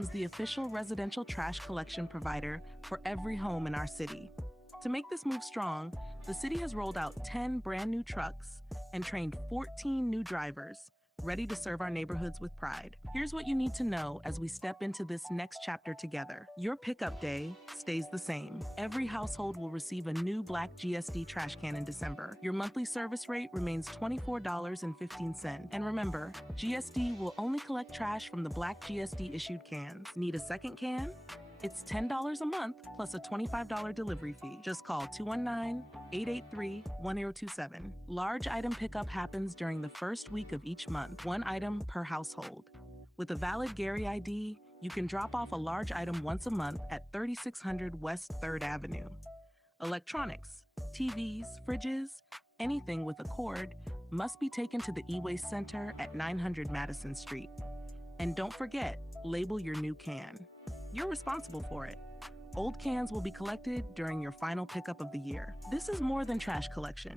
becomes the official residential trash collection provider for every home in our city. To make this move strong, the city has rolled out 10 brand new trucks and trained 14 new drivers, ready to serve our neighborhoods with pride. Here's what you need to know as we step into this next chapter together. Your pickup day stays the same. Every household will receive a new black GSD trash can in December. Your monthly service rate remains $24.15. And remember, GSD will only collect trash from the black GSD issued cans. Need a second can? It's $10 a month plus a $25 delivery fee. Just call 219-883-1027. Large item pickup happens during the first week of each month, one item per household. With a valid Gary ID, you can drop off a large item once a month at 3600 West 3rd Avenue. Electronics, TVs, fridges, anything with a cord must be taken to the e-waste center at 900 Madison Street. And don't forget, label your new can. You're responsible for it. Old cans will be collected during your final pickup of the year. This is more than trash collection.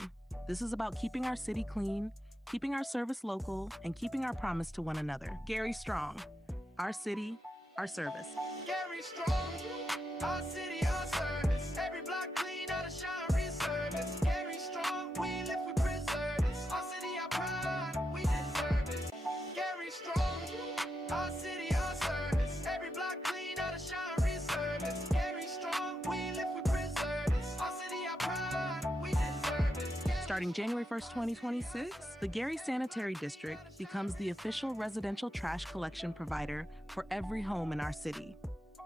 This is about keeping our city clean, keeping our service local, and keeping our promise to one another. Gary Strong, our city, our service. Gary Strong, our city, our service. Every block clean, out of shine, real service. Gary Strong, we live, we preserve this. Our city, our pride, we deserve it. Gary Strong, our city, our service. Every block clean, out of shine, real service. Gary Strong, we live, we preserve this. Our city, our pride, we deserve it. Starting January 1st, 2026, the Gary Sanitary District becomes the official residential trash collection provider for every home in our city.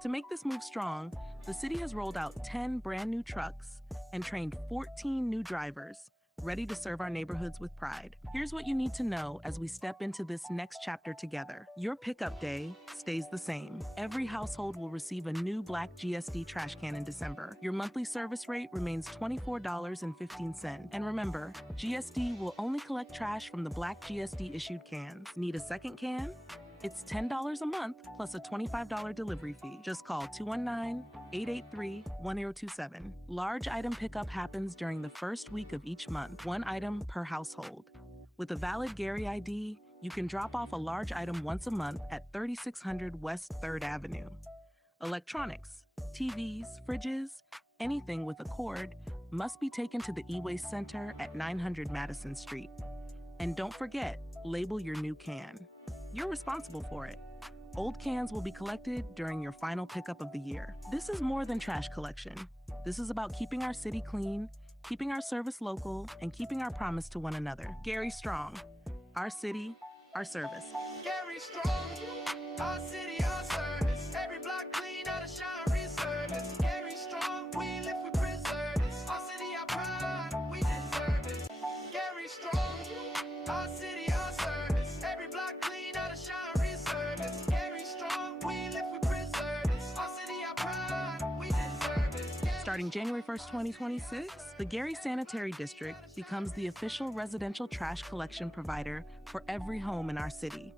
To make this move strong, the city has rolled out 10 brand new trucks and trained 14 new drivers, ready to serve our neighborhoods with pride. Here's what you need to know as we step into this next chapter together. Your pickup day stays the same. Every household will receive a new black GSD trash can in December. Your monthly service rate remains $24.15. And remember, GSD will only collect trash from the black GSD issued cans. Need a second can? It's $10 a month plus a $25 delivery fee. Just call 219-883-1027. Large item pickup happens during the first week of each month, one item per household. With a valid Gary ID, you can drop off a large item once a month at 3600 West 3rd Avenue. Electronics, TVs, fridges, anything with a cord must be taken to the e-waste center at 900 Madison Street. And don't forget, label your new can. You're responsible for it. Old cans will be collected during your final pickup of the year. This is more than trash collection. This is about keeping our city clean, keeping our service local, and keeping our promise to one another. Gary Strong, our city, our service. Gary Strong, our city, our service. Every block clean, out of shine, real service. Gary Strong, we live, we preserve this. Our city, our pride, we deserve it. Gary Strong, our city, our service. Every block clean, out of shine, real service. Gary Strong, we live, we preserve this. Our city, our pride, we deserve it. Starting January 1st, 2026, the Gary Sanitary District becomes the official residential trash collection provider for every home in our city.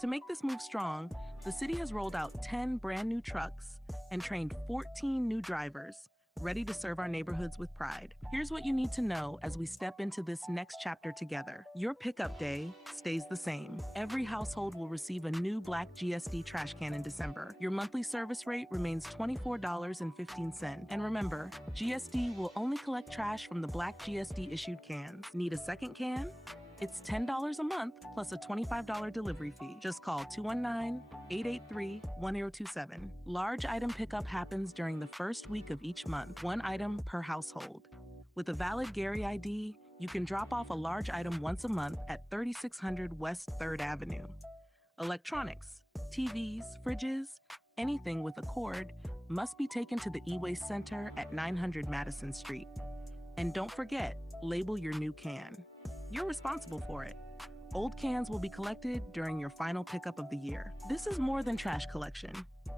To make this move strong, the city has rolled out 10 brand new trucks and trained 14 new drivers, ready to serve our neighborhoods with pride. Here's what you need to know as we step into this next chapter together. Your pickup day stays the same. Every household will receive a new black GSD trash can in December. Your monthly service rate remains $24.15. And remember, GSD will only collect trash from the black GSD issued cans. Need a second can? It's $10 a month plus a $25 delivery fee. Just call 219-883-1027. Large item pickup happens during the first week of each month, one item per household. With a valid Gary ID, you can drop off a large item once a month at 3600 West 3rd Avenue. Electronics, TVs, fridges, anything with a cord must be taken to the e-waste center at 900 Madison Street. And don't forget, label your new can. You're responsible for it. Old cans will be collected during your final pickup of the year. This is more than trash collection.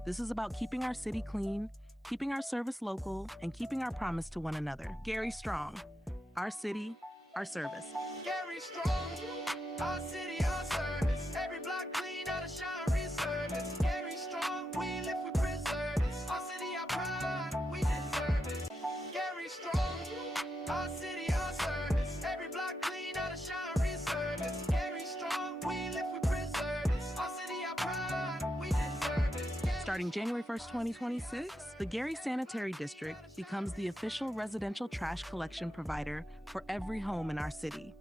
This is about keeping our city clean, keeping our service local, and keeping our promise to one another. Gary Strong, our city, our service. Gary Strong, our city, our service. Every block clean, out of shine, real service. Gary Strong, we live, we preserve this. Our city, our pride, we deserve it. Gary Strong, our city, our service. Every block clean, out of shine, real service. Gary Strong, we live, we preserve this. Our city, our pride, we deserve it. Starting January 1st, 2026, the Gary Sanitary District becomes the official residential trash collection provider for every home in our city.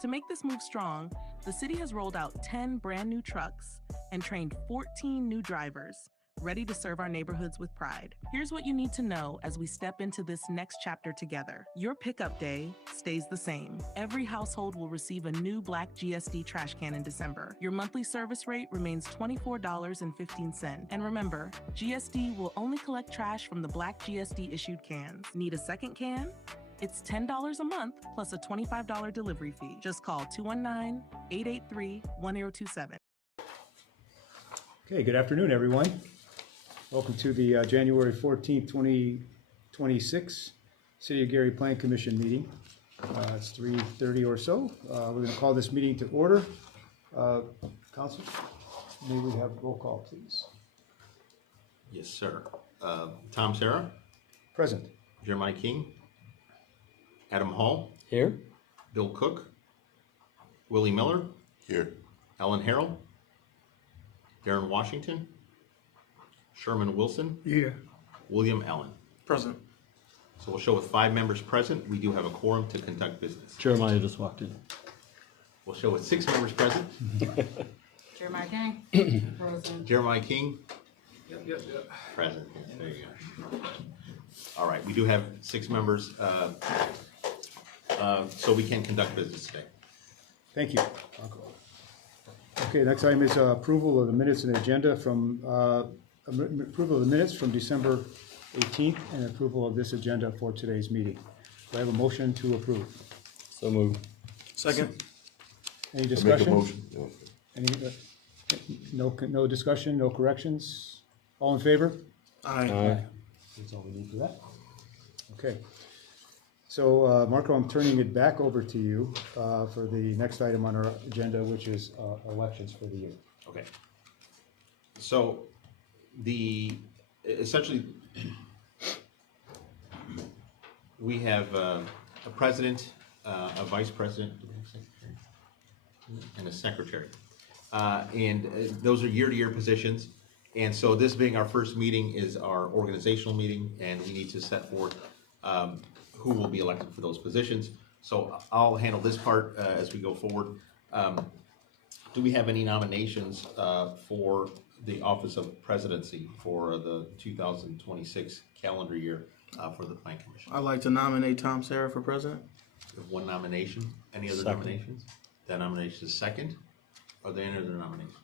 To make this move strong, the city has rolled out 10 brand new trucks and trained 14 new drivers, ready to serve our neighborhoods with pride. Here's what you need to know as we step into this next chapter together. Your pickup day stays the same. Every household will receive a new black GSD trash can in December. Your monthly service rate remains $24.15. And remember, GSD will only collect trash from the black GSD issued cans. Need a second can? It's $10 a month plus a $25 delivery fee. Just call 219-883-1027. Okay, good afternoon, everyone. Welcome to the January 14th, 2026 City of Gary Plan Commission meeting. It's 3:30 or so. We're going to call this meeting to order. Council, may we have roll call, please? Yes, sir. Tom Serra, Present. Jeremiah King, Adam Hall, Here. Bill Cook, Willie Miller, Here. Ellen Harrell, Darren Washington, Sherman Wilson, Here. William Allen. Present. So we'll show with 5 members present. We do have a quorum to conduct business. Jeremiah just walked in. We'll show with 6 members present. Jeremiah King. Present. Jeremiah King, Yep. present. There you go. All right, we do have 6 members, so we can conduct business today. Thank you. Okay, next item is approval of the minutes and agenda from, approval of the minutes from December 18th and approval of this agenda for today's meeting. Do I have a motion to approve? So moved. Second. Any Make a discussion? motion. Any, no discussion, no corrections? All in favor? Aye. That's all we need for that. Okay. So, Marco, I'm turning it back over to you for the next item on our agenda, which is elections for the year. Okay. So essentially, we have a president, a vice president, and a secretary. And those are year-to-year positions. And so this being our first meeting is our organizational meeting, and we need to set forth who will be elected for those positions. So I'll handle this part as we go forward. Do we have any nominations for the office of presidency for the 2026 calendar year for the Plan Commission? I'd like to nominate Tom Serra for president. We have 1 nomination. Any other Second. nominations? That nomination is second. Are there any other nominations?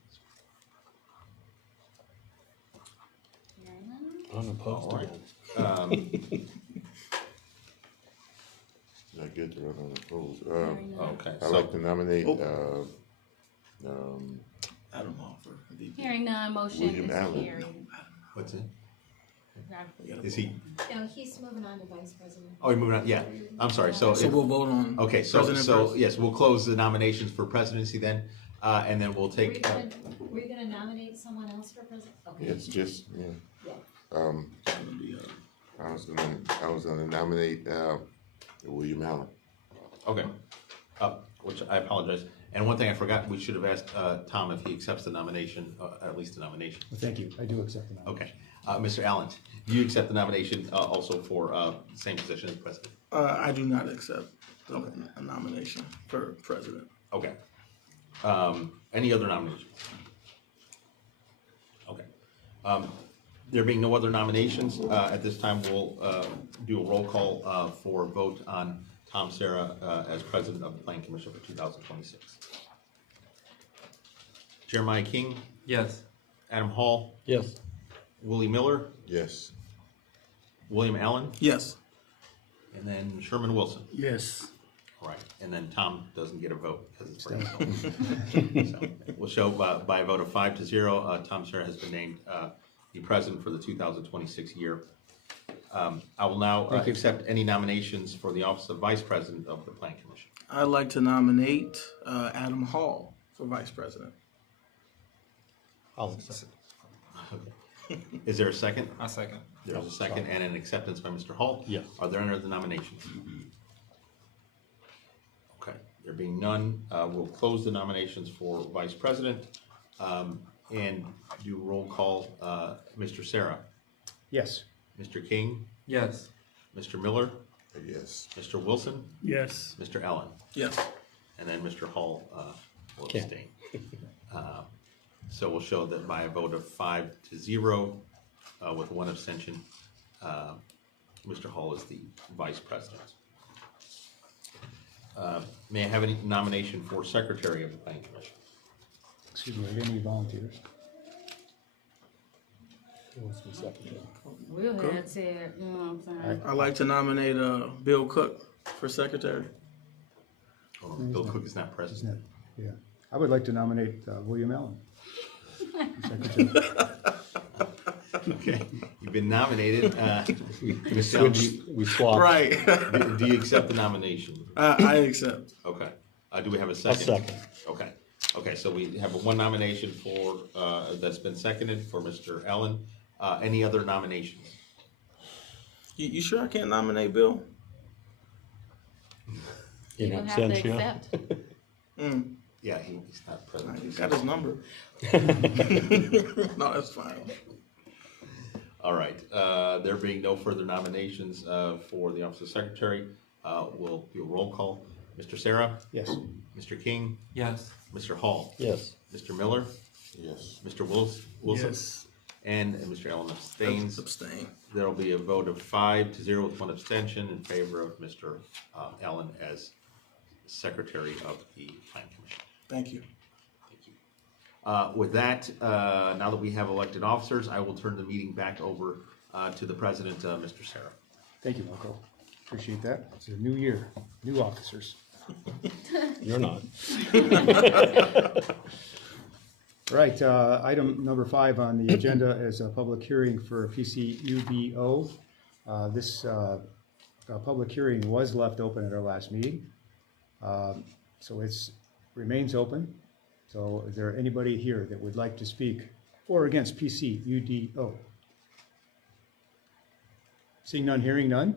Unopposed. All right. Not good to run unopposed. Okay. I'd like to nominate, Adam Hall for VP. Hearing none, motion William is Allen. carried. What's it? Is he? No, he's moving on to vice president. Oh, you're moving on. Yeah. I'm sorry. So We'll vote on. okay. So president first. yes, we'll close the nominations for presidency then, and then we'll take. Were you gonna nominate someone else for president? Okay. it's just, yeah. Yeah. I was gonna nominate, William Allen. Okay. Which I apologize. And one thing I forgot, we should have asked Tom if he accepts the nomination, at least the nomination. Well, thank you. I do accept the nomination. Okay. Mr. Allen, do you accept the nomination also for the same position as president? I do not accept a nomination for president. Okay. Any other nominations? Okay. There being no other nominations, at this time, we'll do a roll call for a vote on Tom Serra as president of the Plan Commission for 2026. Jeremiah King, Yes. Adam Hall, Yes. Willie Miller, Yes. William Allen, Yes. and then Sherman Wilson. Yes. All right, and then Tom doesn't get a vote because it's for himself. So we'll show by a vote of 5-0, Tom Serra has been named the president for the 2026 year. I will now accept any nominations for the office of vice president of the Plan Commission. I'd like to nominate Adam Hall for vice president. I'll accept. Okay. Is there a second? I second. There's a second and an acceptance by Mr. Hall. Yes. Are there any other nominations? Okay, there being none, we'll close the nominations for vice president. And do roll call, Mr. Sarah, Yes. Mr. King, Yes. Mr. Miller, Yes. Mr. Wilson, Yes. Mr. Allen, Yes. and then Mr. Hall will Can't. abstain. So we'll show that by a vote of 5-0 with one abstention, Mr. Hall is the vice president. May I have any nomination for secretary of the planning commission? Excuse me, are there any volunteers? Will had said, you know what I'm saying? I'd like to nominate, Bill Cook for secretary. Oh, Bill Cook is not present. Isn't it? Yeah. I would like to nominate William Allen. Secretary. Okay, you've been nominated. Ms. Allen, We swapped. Right. do you accept the nomination? I accept. Okay. Do we have a A second? second. Okay. Okay, so we have one nomination for, that's been seconded for Mr. Allen. Any other nominations? You sure I can't nominate Bill? You don't have to accept. Yeah, he's not present. He's got his number. No, that's fine. All right, there being no further nominations for the office of secretary, we'll do a roll call. Mr. Sarah? Yes. Mr. King? Yes. Mr. Hall? Yes. Mr. Miller? Yes. Mr. Wilson? Yes. And Mr. Allen abstains. Abstain. There will be a vote of 5-0 with one abstention in favor of Mr. Allen as secretary of the planning commission. Thank you. Thank you. With that, now that we have elected officers, I will turn the meeting back over to the president, Mr. Sarah. Thank you, Marco. Appreciate that. It's a new year, new officers. You're not. Right, item number 5 on the agenda is a public hearing for PCUBO. This public hearing was left open at our last meeting, so it's remains open. So is there anybody here that would like to speak for or against PCUDO? Seeing none, hearing none.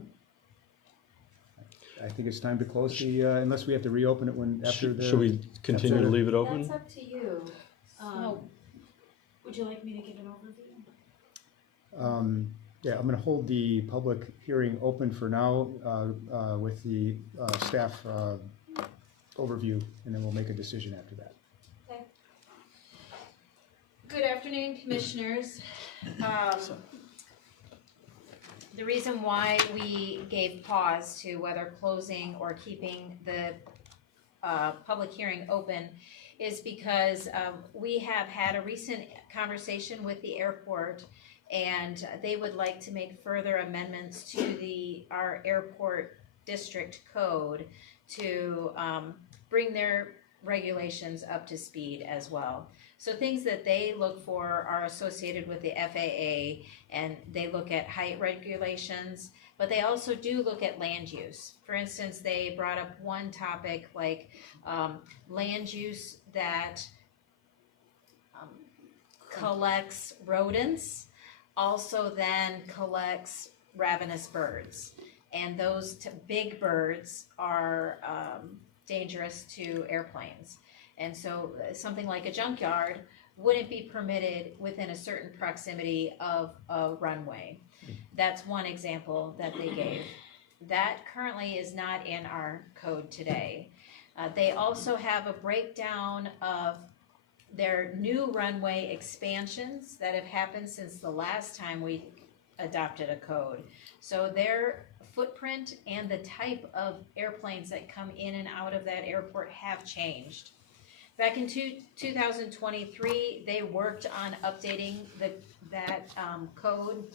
I think it's time to close the, unless we have to reopen it when, after the. Should we continue after to the- leave it open? That's up to you. No. Would you like me to give an overview? Yeah, I'm gonna hold the public hearing open for now, with the, staff, overview, and then we'll make a decision after that. Okay. Good afternoon, commissioners. The reason why we gave pause to whether closing or keeping the public hearing open is because we have had a recent conversation with the airport, and they would like to make further amendments to our airport district code to bring their regulations up to speed as well. So things that they look for are associated with the FAA, and they look at height regulations, but they also do look at land use. For instance, they brought up one topic like land use that collects rodents, also then collects ravenous birds. And those big birds are dangerous to airplanes. And so something like a junkyard wouldn't be permitted within a certain proximity of a runway. That's one example that they gave. That currently is not in our code today. They also have a breakdown of their new runway expansions that have happened since the last time we adopted a code. So their footprint and the type of airplanes that come in and out of that airport have changed. Back in 2023, they worked on updating that code.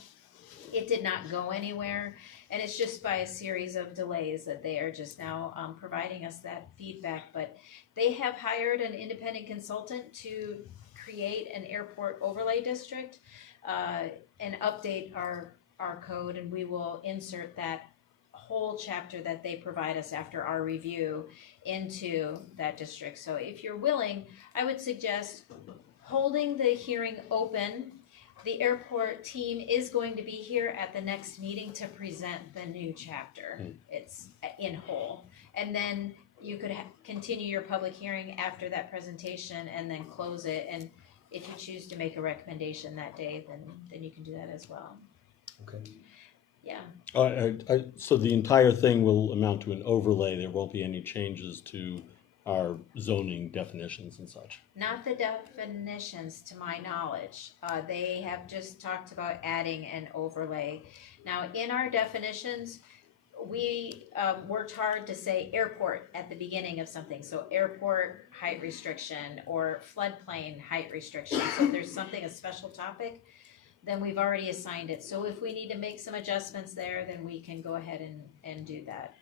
It did not go anywhere, and it's just by a series of delays that they are just now providing us that feedback. But they have hired an independent consultant to create an airport overlay district and update our code, and we will insert that whole chapter that they provide us after our review into that district. So if you're willing, I would suggest holding the hearing open. The airport team is going to be here at the next meeting to present the new chapter. It's in whole. And then you could continue your public hearing after that presentation and then close it. And if you choose to make a recommendation that day, then you can do that as well. Okay. Yeah. So the entire thing will amount to an overlay. There won't be any changes to our zoning definitions and such. Not the definitions, to my knowledge. They have just talked about adding an overlay. Now, in our definitions, we worked hard to say airport at the beginning of something. So airport height restriction or floodplain height restriction. So if there's something, a special topic, then we've already assigned it. So if we need to make some adjustments there, then we can go ahead and do that.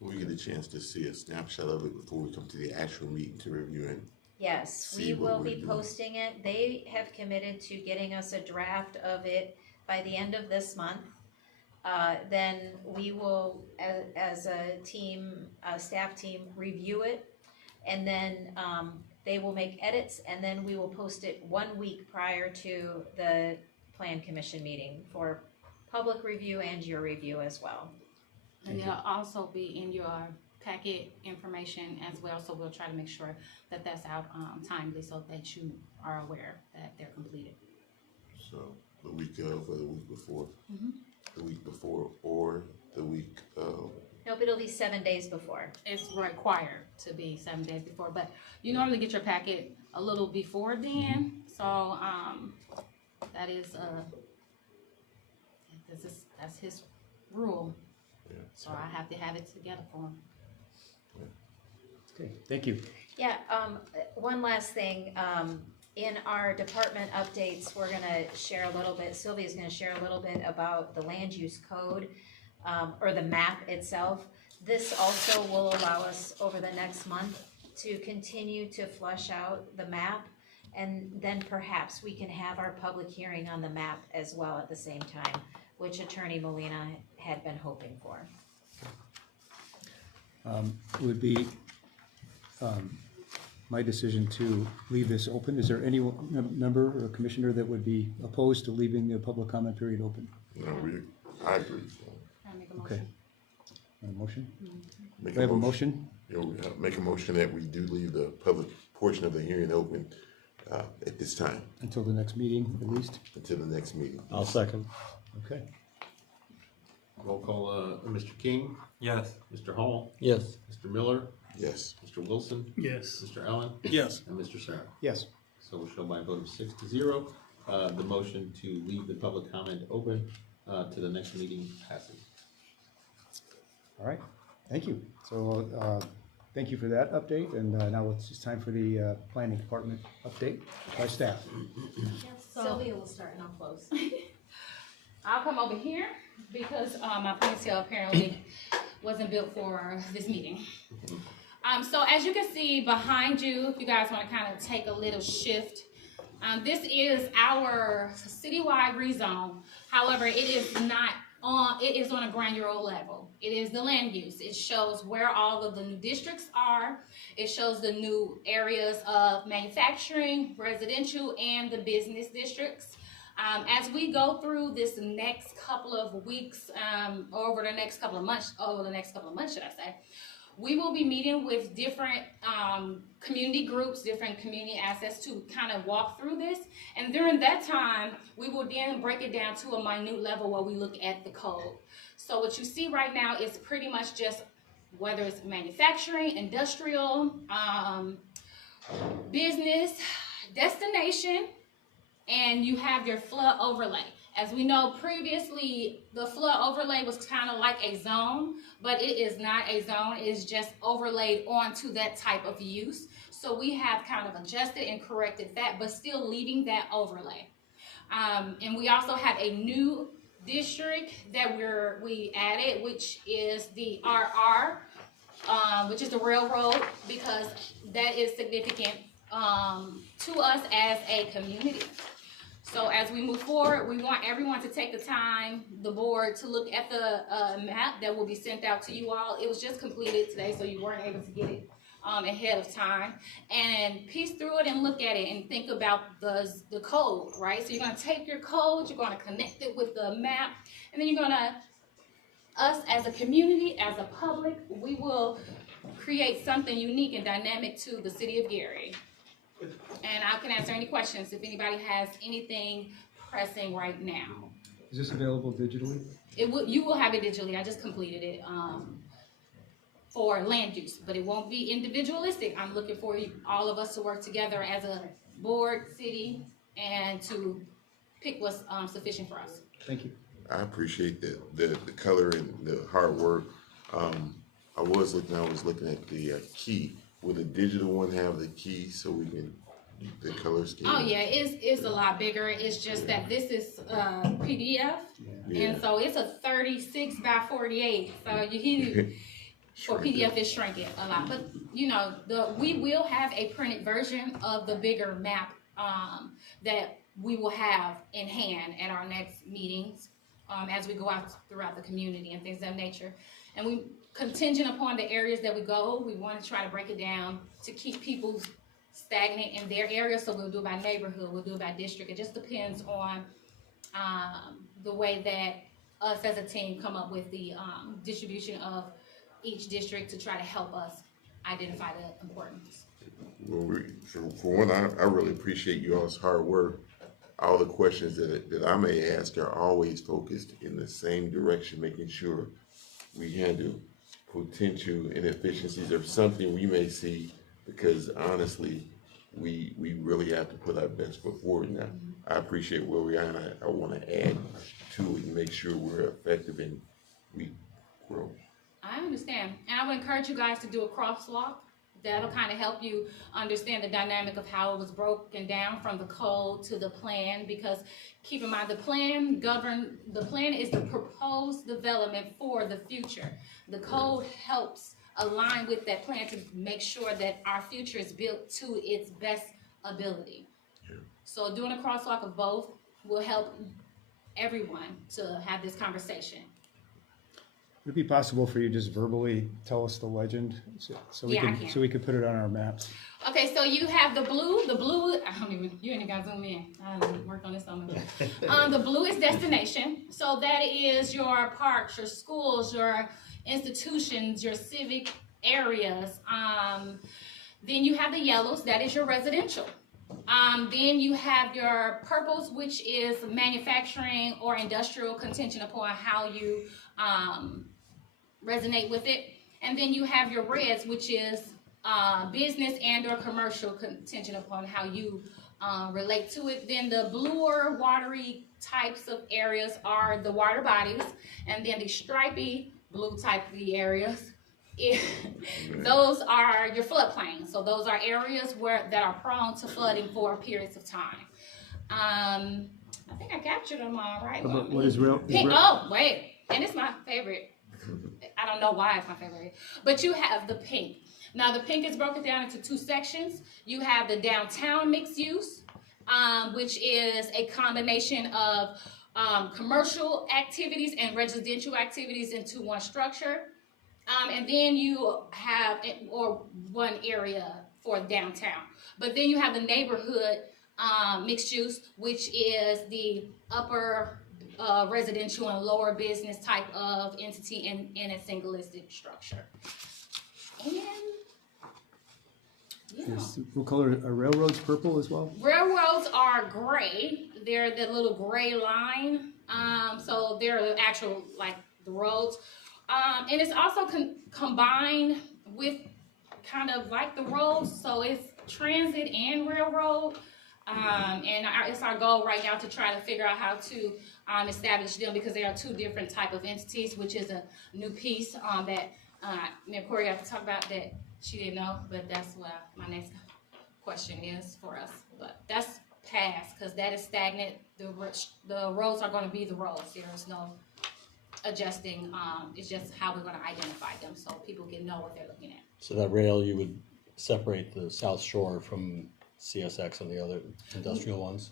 We get a chance to see a snapshot of it before we come to the actual meeting to review it. Yes, we See what will we're be doing. posting it. They have committed to getting us a draft of it by the end of this month. Then we will, as a team, a staff team, review it. And then they will make edits, and then we will post it 1 week prior to the Plan Commission meeting for public review and your review as well. And it'll also be in your packet information as well, so we'll try to make sure that that's out timely so that you are aware that they're completed. So the week of or the week before? Mhm. The week before or the week of? Nope, it'll be 7 days before. It's required to be 7 days before, but you normally get your packet a little before then, so that is that's his rule. Yeah. So I have to have it together for him. Okay, thank you. Yeah, one last thing, in our department updates, we're gonna share a little bit, Sylvia's gonna share a little bit about the land use code, or the map itself. This also will allow us over the next month to continue to flush out the map, and then perhaps we can have our public hearing on the map as well at the same time, which Attorney Molina had been hoping for. It would be my decision to leave this open. Is there any member or commissioner that would be opposed to leaving the public comment period open? No, I agree. Can I make a Okay. motion? A motion? Make Do I have a motion? You know, make a motion that we do leave the public portion of the hearing open at this time Until the next meeting, at least? until the next meeting. I'll second. Okay. Roll call, Mr. King, Yes. Mr. Hall, Yes. Mr. Miller, Yes. Mr. Wilson, Yes. Mr. Allen, Yes. and Mr. Sarah. Yes. So we'll show by a vote of 6-0, the motion to leave the public comment open to the next meeting passes. All right, thank you. So, thank you for that update, and now it's just time for the planning department update by staff. Sylvia will start and I'll close. I'll come over here because my ponytail apparently wasn't built for this meeting. So as you can see behind you, if you guys want to kind of take a little shift, this is our citywide rezone. However, it is not on, it is on a granular level. It is the land use. It shows where all of the new districts are. It shows the new areas of manufacturing, residential, and the business districts. As we go through this next couple of weeks, over the next couple of months, should I say, we will be meeting with different community groups, different community assets to kind of walk through this. And during that time, we will then break it down to a minute level where we look at the code. So what you see right now is pretty much just whether it's manufacturing, industrial, business, destination, and you have your flood overlay. As we know previously, the flood overlay was kind of like a zone, but it is not a zone. It's just overlaid onto that type of use. So we have kind of adjusted and corrected that, but still leaving that overlay. And we also have a new district that we added, which is the RR, which is the railroad, because that is significant to us as a community. So as we move forward, we want everyone to take the time, the board, to look at the map that will be sent out to you all. It was just completed today, so you weren't able to get it ahead of time. And piece through it and look at it and think about the code, right? So you're gonna take your code, you're gonna connect it with the map, and then you're gonna, us as a community, as a public, we will create something unique and dynamic to the city of Gary. And I can answer any questions if anybody has anything pressing right now. Is this available digitally? You will have it digitally. I just completed it for land use, but it won't be individualistic. I'm looking for all of us to work together as a board, city, and to pick what's sufficient for us. Thank you. I appreciate the color and the hard work. I was looking at the key. Will the digital one have the key so we can, the color scheme? Oh yeah, it's a lot bigger. It's just that this is PDF, and so it's a 36 by 48. So you for PDF is shrinking a lot. But you know, we will have a printed version of the bigger map that we will have in hand at our next meetings as we go out throughout the community and things of that nature. And we, contingent upon the areas that we go, we want to try to break it down to keep people stagnant in their area. So we'll do it by neighborhood, we'll do it by district. It just depends on the way that us as a team come up with the distribution of each district to try to help us identify the importance. Well, for one, I really appreciate you all's hard work. All the questions that I may ask are always focused in the same direction, making sure we handle potential inefficiencies or something we may see, because honestly, we really have to put our best foot forward now. I appreciate where we are, and I want to add to it and make sure we're effective and we grow. I understand, and I would encourage you guys to do a crosswalk. That'll kind of help you understand the dynamic of how it was broken down from the code to the plan, because keep in mind the plan is the proposed development for the future. The code helps align with that plan to make sure that our future is built to its best ability. Yeah. So doing a crosswalk of both will help everyone to have this conversation. Would it be possible for you to just verbally tell us the legend so we could put it on our maps? Okay, so you have the blue, you ain't got to zoom in. I haven't worked on this so much. The blue is destination. So that is your parks, your schools, your institutions, your civic areas. Then you have the yellows, that is your residential. Then you have your purples, which is manufacturing or industrial, contingent upon how you resonate with it. And then you have your reds, which is business and or commercial, contingent upon how you relate to it. Then the bluer, watery types of areas are the water bodies, and then the stripy blue type of the areas, those are your floodplains. So those are areas that are prone to flooding for periods of time. I think I captured them all right. What is real? Pink. Oh, wait. And it's my favorite. I don't know why it's my favorite. But you have the pink. Now, the pink is broken down into two sections. You have the downtown mixed use, which is a combination of commercial activities and residential activities into one structure. And then you have one area for downtown. But then you have the neighborhood mixed use, which is the upper residential and lower business type of entity in a singleistic structure. And yeah. What color are railroads? Purple as well? Railroads are gray. They're the little gray line. So they're the actual, like, the roads. And it's also combined with kind of like the roads. So it's transit and railroad. And it's our goal right now to try to figure out how to establish them, because they are two different type of entities, which is a new piece that me and Corey have to talk about that she didn't know, but that's what my next question is for us. But that's past, because that is stagnant. The roads are going to be the roads. There's no adjusting. It's just how we're going to identify them so people can know what they're looking at. So that rail, you would separate the South Shore from CSX and the other industrial ones?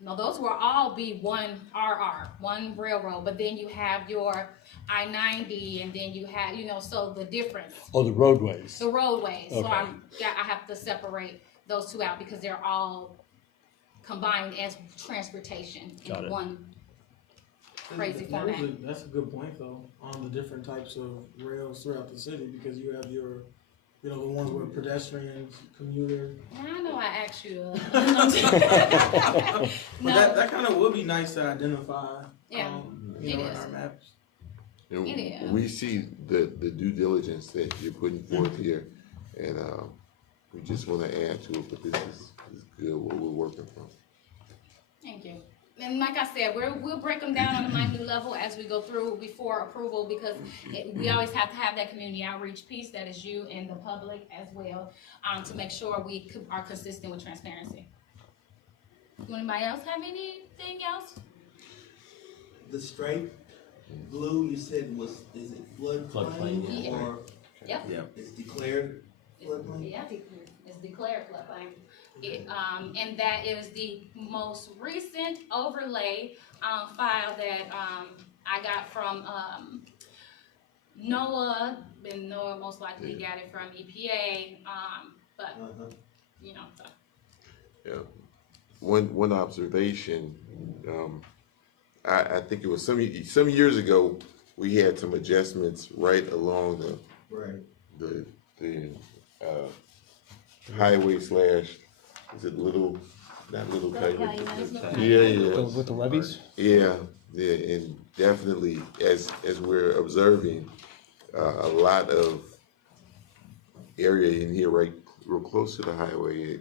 No, those will all be one RR, one railroad, but then you have your I-90, and then you have, so the difference. Oh, the roadways. The roadways. Okay. So I have to separate those two out because they're all combined as transportation in one crazy format. That's a good point, though, on the different types of rails throughout the city, because you have your You know, the ones where pedestrians, commuters. I know I asked you. But No. that kind of would be nice to identify. Yeah, You know, it in is. our maps. You know, It is. we see the due diligence that you're putting forth here, and, we just wanna add to it, but this is good what we're working from. Thank you. And like I said, we'll break them down on a minute level as we go through before approval, because we always have to have that community outreach piece, that is you and the public as well, to make sure we are consistent with transparency. Do anybody else have anything else? The straight blue you said is it floodplain Yeah. or Yep. it's declared floodplain? Yeah, it's declared floodplain. And that is the most recent overlay, file that, I got from, NOAA, and NOAA most likely got it from EPA, but, you know, so. Yeah. One observation, I think it was some years ago, we had some adjustments right along the highway slash, is it not Little Kite? Yeah. With the levies? Yeah, and definitely, as we're observing, a lot of area in here real close to the highway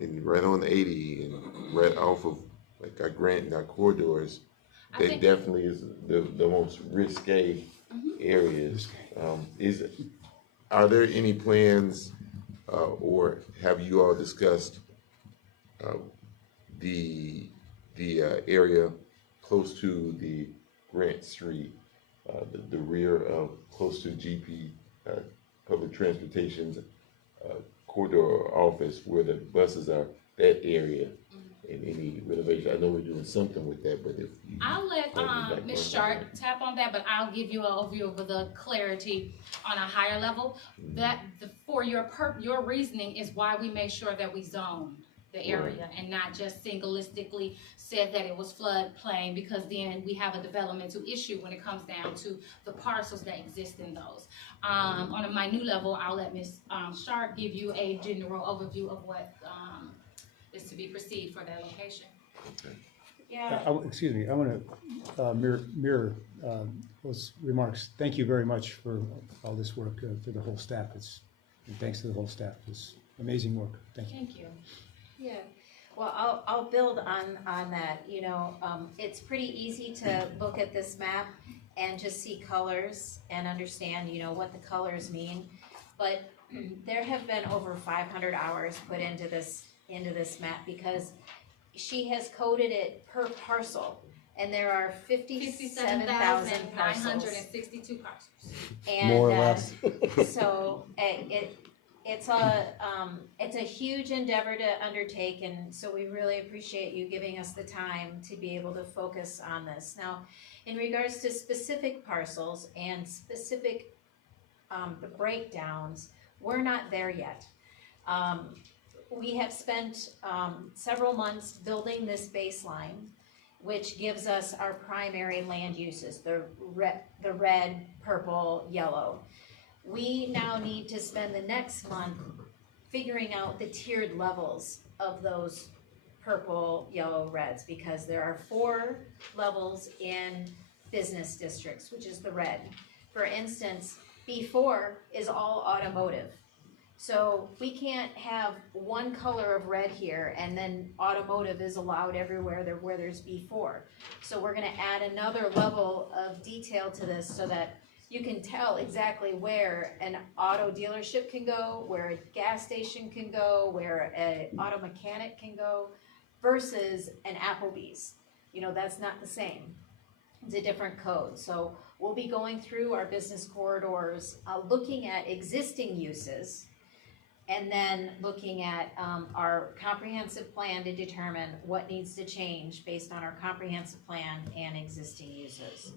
and right on 80 and right off of like our Grant and our corridors, that definitely is the most risque areas. Are there any plans, or have you all discussed the area close to the Grant Street, the rear of close to GP Public Transportation's corridor office where the buses are, that area, and any renovation? I know we're doing something with that, but if you I'll let Ms. Sharp tap on that, but I'll give you an overview of the clarity on a higher level. That for your reasoning is why we made sure that we zoned the area and not just singlistically said that it was floodplain, because then we have a developmental issue when it comes down to the parcels that exist in those. On a minute level, I'll let Ms. Sharp give you a general overview of what is to be perceived for that location. Yeah. Excuse me, I want to mirror those remarks. Thank you very much for all this work, to the whole staff. And thanks to the whole staff. It's amazing work. Thank you. Thank you. Yeah, well, I'll build on that. You know, it's pretty easy to look at this map and just see colors and understand, you know, what the colors mean. But there have been over 500 hours put into this map, because she has coded it per parcel, and there are 57,000 parcels. 962 parcels. And, More or less. So it's a huge endeavor to undertake, and so we really appreciate you giving us the time to be able to focus on this. Now, in regards to specific parcels and specific the breakdowns, we're not there yet. We have spent several months building this baseline, which gives us our primary land uses, the red, purple, yellow. We now need to spend the next month figuring out the tiered levels of those purple, yellow, reds, because there are 4 levels in business districts, which is the red. For instance, B4 is all automotive. So we can't have one color of red here and then automotive is allowed everywhere where there's B4. So we're gonna add another level of detail to this so that you can tell exactly where an auto dealership can go, where a gas station can go, where an auto mechanic can go, versus an Applebee's. You know, that's not the same. It's a different code. So we'll be going through our business corridors, looking at existing uses, and then looking at our comprehensive plan to determine what needs to change based on our comprehensive plan and existing uses.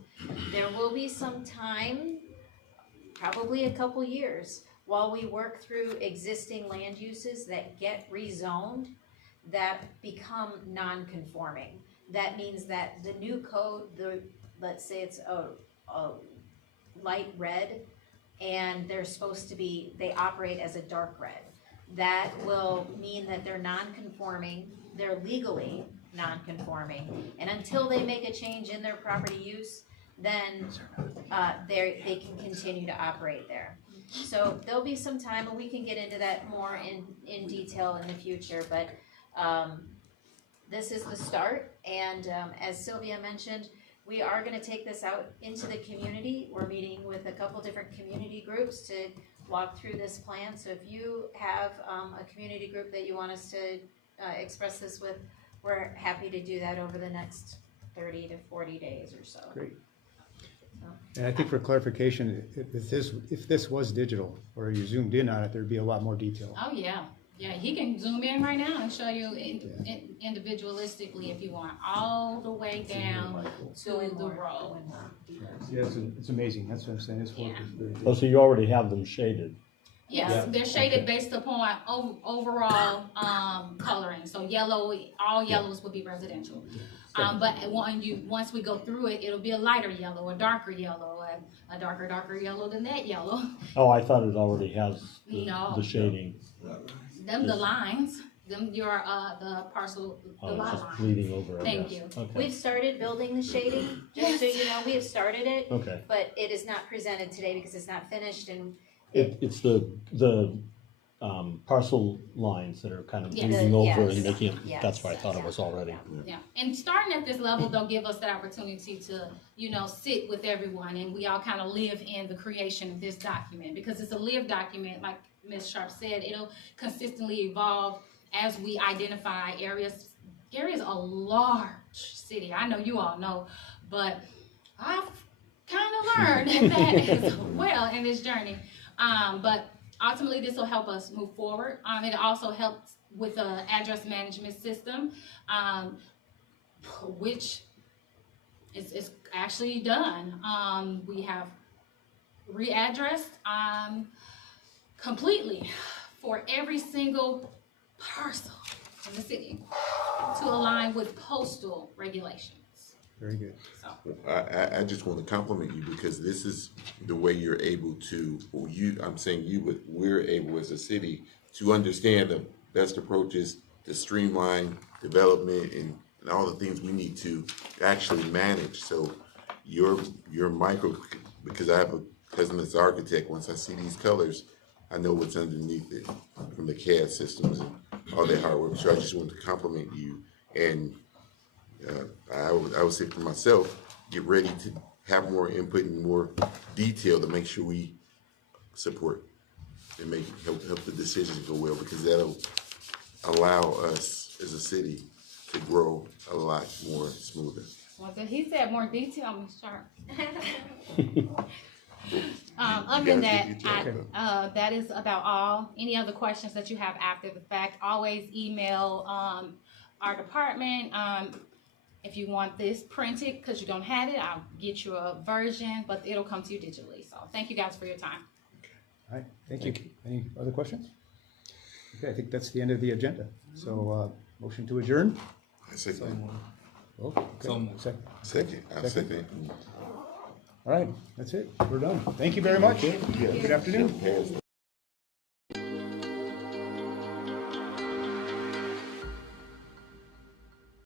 There will be some time, probably a couple years, while we work through existing land uses that get rezoned, that become non-conforming. That means that the new code, let's say it's a light red, and they're supposed to be, they operate as a dark red. That will mean that they're non-conforming, they're legally non-conforming, and until they make a change in their property use, then they can continue to operate there. So there'll be some time, and we can get into that more in detail in the future, but this is the start, and as Sylvia mentioned, we are gonna take this out into the community. We're meeting with a couple different community groups to walk through this plan, so if you have a community group that you want us to express this with, we're happy to do that over the next 30 to 40 days or so. Great. And I think for clarification, if this was digital, or you zoomed in on it, there'd be a lot more detail. Oh, yeah. Yeah, he can zoom in right now and show you individualistically if you want, all the way down to the road. Yeah, it's amazing, that's what I'm saying, this work is very Oh, good. so you already have them shaded? Yes, they're shaded based upon overall coloring. So yellow, all yellows would be residential. But once we go through it, it'll be a lighter yellow, a darker yellow, a darker yellow than that yellow. Oh, I thought it already has No. the shading. Them the lines, them your the parcel, the Oh, lot it's just line. bleeding over, I Thank guess. you. Okay. We've started building the shading, just so you know, we have started it, Okay. but it is not presented today because it's not finished, and It's the parcel lines that are kind of Yes. bleeding over Yes. and making it, Yes. that's what I thought it was already. Yeah, and starting at this level, they'll give us that opportunity to, sit with everyone, and we all kind of live in the creation of this document, because it's a lived document, like Ms. Sharp said, it'll consistently evolve as we identify areas. Gary is a large city, I know you all know, but I've kind of learned that as well in this journey. But ultimately, this will help us move forward. It also helps with the address management system, which is actually done. We have readdressed completely for every single parcel in the city to align with postal regulations. Very good. So. I just want to compliment you because this is the way you're able to, I'm saying you, but we're able as a city to understand the best approaches to streamline development and all the things we need to actually manage. So your micro, because I have a cousin that's an architect, once I see these colors, I know what's underneath it from the CAD systems and all that hard work. So I just want to compliment you, and I would say for myself, get ready to have more input and more detail to make sure we support and help the decisions go well, because that'll allow us as a city to grow a lot more smoother. Well, he said more detail, Ms. Sharp. Other than that, that is about all. Any other questions that you have after the fact, always email our department. If you want this printed, because you don't have it, I'll get you a version, but it'll come to you digitally. So thank you guys for your time. All right, thank you. Any other questions? Okay, I think that's the end of the agenda. So, motion to adjourn? I second. Oh, okay. Second. I second. All right, that's it. We're done. Thank you very much. Good afternoon.